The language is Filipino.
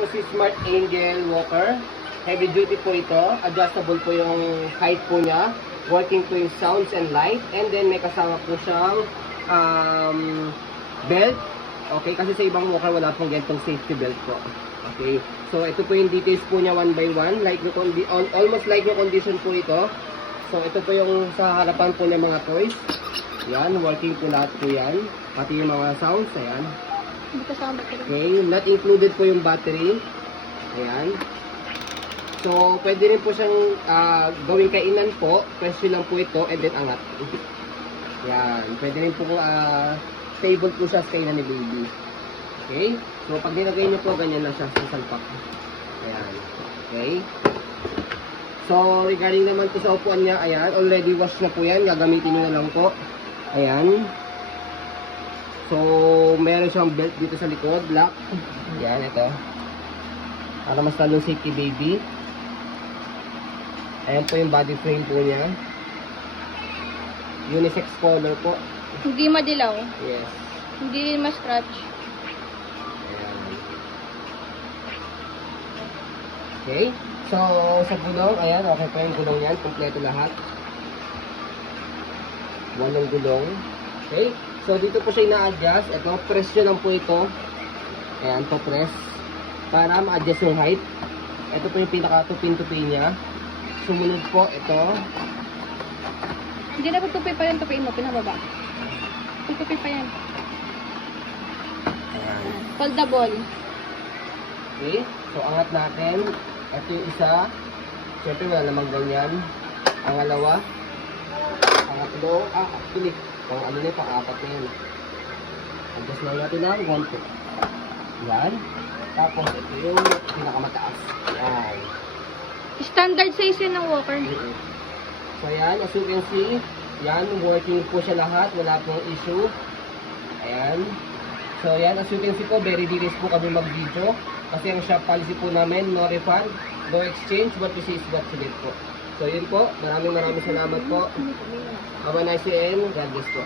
po si Smart Angel Walker. Heavy duty po ito. Adjustable po yung height po niya. Working po yung sounds and light. And then may kasama po siyang belt. Okay, kasi sa ibang walker wala pong ganitong safety belt po. Okay, so ito po yung details po niya one by one. Like no almost like no condition po ito. So ito po yung sa harapan po ng mga toys. Yan, working po lahat po yan. Pati yung mga sounds, ayan. Okay, not included po yung battery. Ayan. So, pwede rin po siyang gawing kainan po. Presyo lang po ito, and then angat. Ayan, pwede rin po stable po siya sa kainan ni baby. Okay, so pag nilagay niyo po, ganyan na siya sa salpak. Ayan, okay. So, regarding naman po sa upuan niya, ayan, already wash na po yan. Gagamitin niyo na lang po. Ayan. So, meron siyang belt dito sa likod, black. Ayan, ito. Para mas lalong safety baby. Ayan po yung body frame po niya. Unisex color po. Hindi madilaw. Yes. Hindi ma-scratch. Ayan. Okay. So, sa gulong, ayan, okay po yung gulong yan. Kompleto lahat. Walong gulong. Okay. So, dito po siya ina-adjust. Ito, press nyo lang po ito. Ayan, to press. Para ma-adjust yung height. Ito po yung pinaka-tupin-tupin niya. Sumunod po, ito. Hindi na tupi pa yan, tupiin mo, pinababa. Tupi pa yan. Ayan. Foldable. Okay. So, angat natin. Ito yung isa. Siyempre, wala namang ganyan. Pangalawa. Pangatlo. Actually, pang ano na, pang-apat na yun. Adjust lang natin ng 1, 2. Yan. Tapos, ito yung pinakamataas. Yan. Standard size yun ng walker. So, yan. As you can see, yan. Working po siya lahat. Wala pong issue. Ayan. So, yan. As you can see po, very dilis po kami mag-video. Kasi ang shop policy po namin, no refund, no exchange, what you see is what you get po. So, yun po. Maraming salamat po. Have a nice day and God bless po.